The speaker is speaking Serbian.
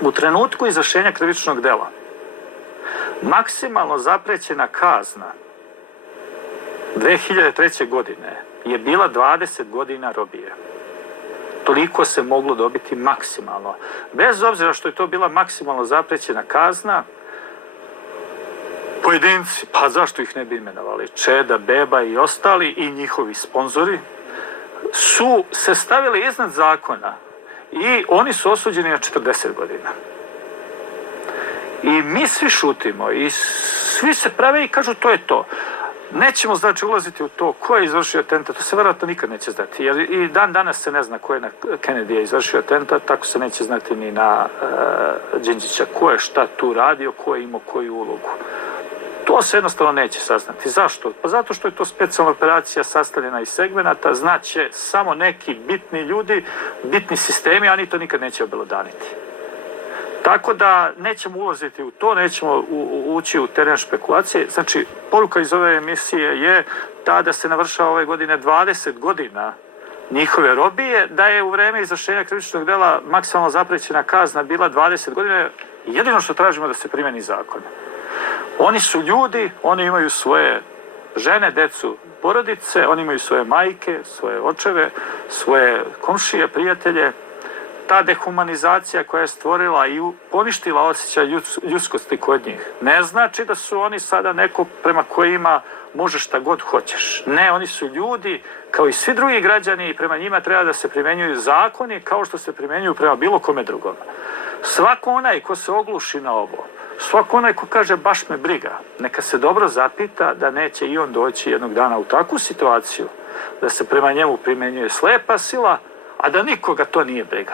U trenutku izvršenja krivičnog dela maksimalno zaprećena kazna 2003. godine je bila 20 godina robije. Toliko se moglo dobiti maksimalno. Bez obzira što je to bila maksimalno zaprećena kazna, pojedinci, pa zašto ih ne bi imenovali, Čeda, Beba i ostali i njihovi sponzori, su se stavili iznad zakona i oni su osuđeni na 40 godina. I mi svi šutimo i svi se prave i kažu to je to. Nećemo znači ulaziti u to ko je izvršio atentat, to se vjerojatno nikad neće znati, jer i dan danas se ne zna ko je na Kennedyja izvršio atentat, tako se neće znati ni na Đinđića, ko je šta tu radio, ko je imao koju ulogu. To se jednostavno neće saznati. Zašto? Pa zato što je to specijalna operacija sastavljena iz segmenata, znaće samo neki bitni ljudi, bitni sistemi, a ni to nikad neće obelodaniti. Tako da nećemo ulaziti u to, nećemo ući u teren špekulacije. Znači, poruka iz ove emisije je ta da se navršava ove godine 20 godina njihove robije, da je u vreme izvršenja krivičnog dela maksimalno zaprećena kazna bila 20 godina. Jedino što tražimo da se primjeni zakon. Oni su ljudi, oni imaju svoje žene, decu, porodice, oni imaju svoje majke, svoje očeve, svoje komšije, prijatelje. Ta dehumanizacija koja je stvorila i poništila osjećaj ljudskosti kod njih ne znači da su oni sada neko prema kojima možeš šta god hoćeš. Ne, oni su ljudi kao i svi drugi građani i prema njima treba da se primjenjuju zakoni kao što se primjenjuju prema bilo kome drugom. Svako onaj ko se ogluši na ovo, svako onaj ko kaže baš me briga, neka se dobro zapita da neće i on doći jednog dana u takvu situaciju da se prema njemu primjenjuje slepa sila, a da nikoga to nije briga.